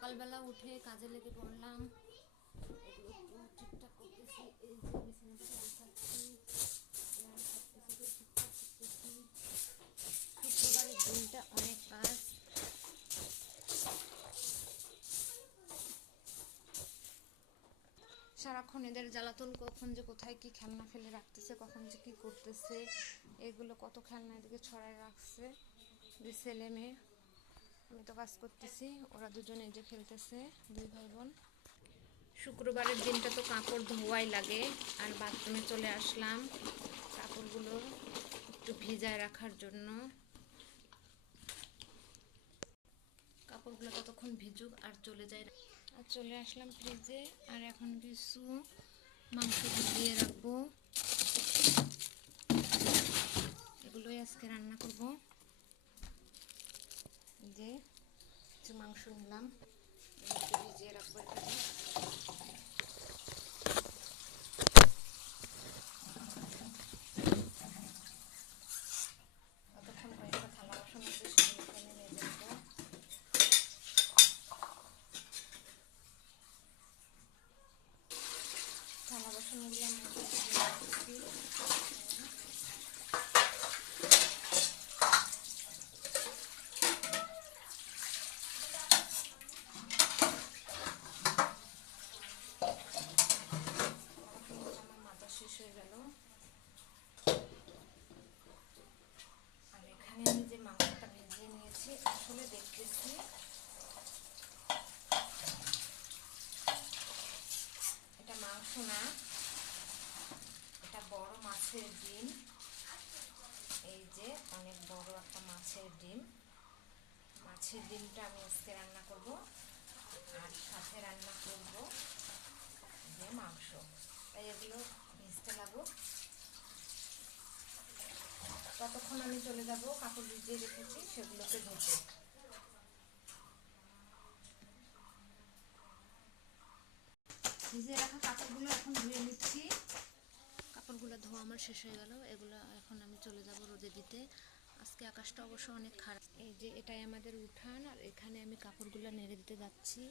সকালবেলা উঠে কাজে লেগে পড়লাম। এগুলো একটু ঠিকঠাক করতেছি। এই যে বিছানাটা গোছাচ্ছি, ঠিকঠাক করতেছি। শুক্রবারের দিনটা অনেক কাজ। সারাক্ষণ এদের জ্বালাতন, কখন যে কোথায় কি খেলনা ফেলে রাখতেছে, কখন যে কি করতেছে, এগুলো কত খেলনা এদিকে ছড়ায় রাখছে। যে ছেলে মেয়ে, আমি তো কাজ করতেছি, ওরা দুজনে যে খেলতেছে, দুই ভাই বোন। শুক্রবারের দিনটা তো কাপড় ধোয়াই লাগে। আর বাথরুমে চলে আসলাম কাপড়গুলো একটু ভিজায় রাখার জন্য। কাপড়গুলো ততক্ষণ ভিজুক আর চলে যায়। আর চলে আসলাম ফ্রিজে। আর এখন কিছু মাংস ভিজিয়ে রাখবো, এগুলোই আজকে রান্না করব। যে কিছু মাংস নিলাম, ভিজিয়ে রাখবো এখানে। ততক্ষণ কয়েকটা থালা বাসন আছে, সেগুলো এখানে নিয়ে যাবো। থালা বাসনগুলো আমি রাখছি। শেষ হয়ে গেল। আর এখানে আমি যে মাংসটা ভিজিয়ে নিয়েছি, আসলে দেখতেছি এটা মাংস না, এটা বড় মাছের ডিম। এই যে অনেক বড় একটা মাছের ডিম। মাছের ডিমটা আমি আজকে রান্না করব। আর সাথে রান্না করব যে মাংস। তাই এগুলো ভিজতে লাগুক। ততক্ষণ আমি চলে যাব কাপড় ভিজিয়ে রেখেছি সেগুলোকে ধুতে। ভিজিয়ে রাখা কাপড়গুলো এখন ধুয়ে নিচ্ছি। কাপড়গুলো ধোয়া আমার শেষ হয়ে গেল। এগুলো এখন আমি চলে যাব রোদে দিতে। আজকে আকাশটা অবশ্য অনেক খারাপ। এই যে এটাই আমাদের উঠান, আর এখানে আমি কাপড়গুলো নেড়ে দিতে যাচ্ছি।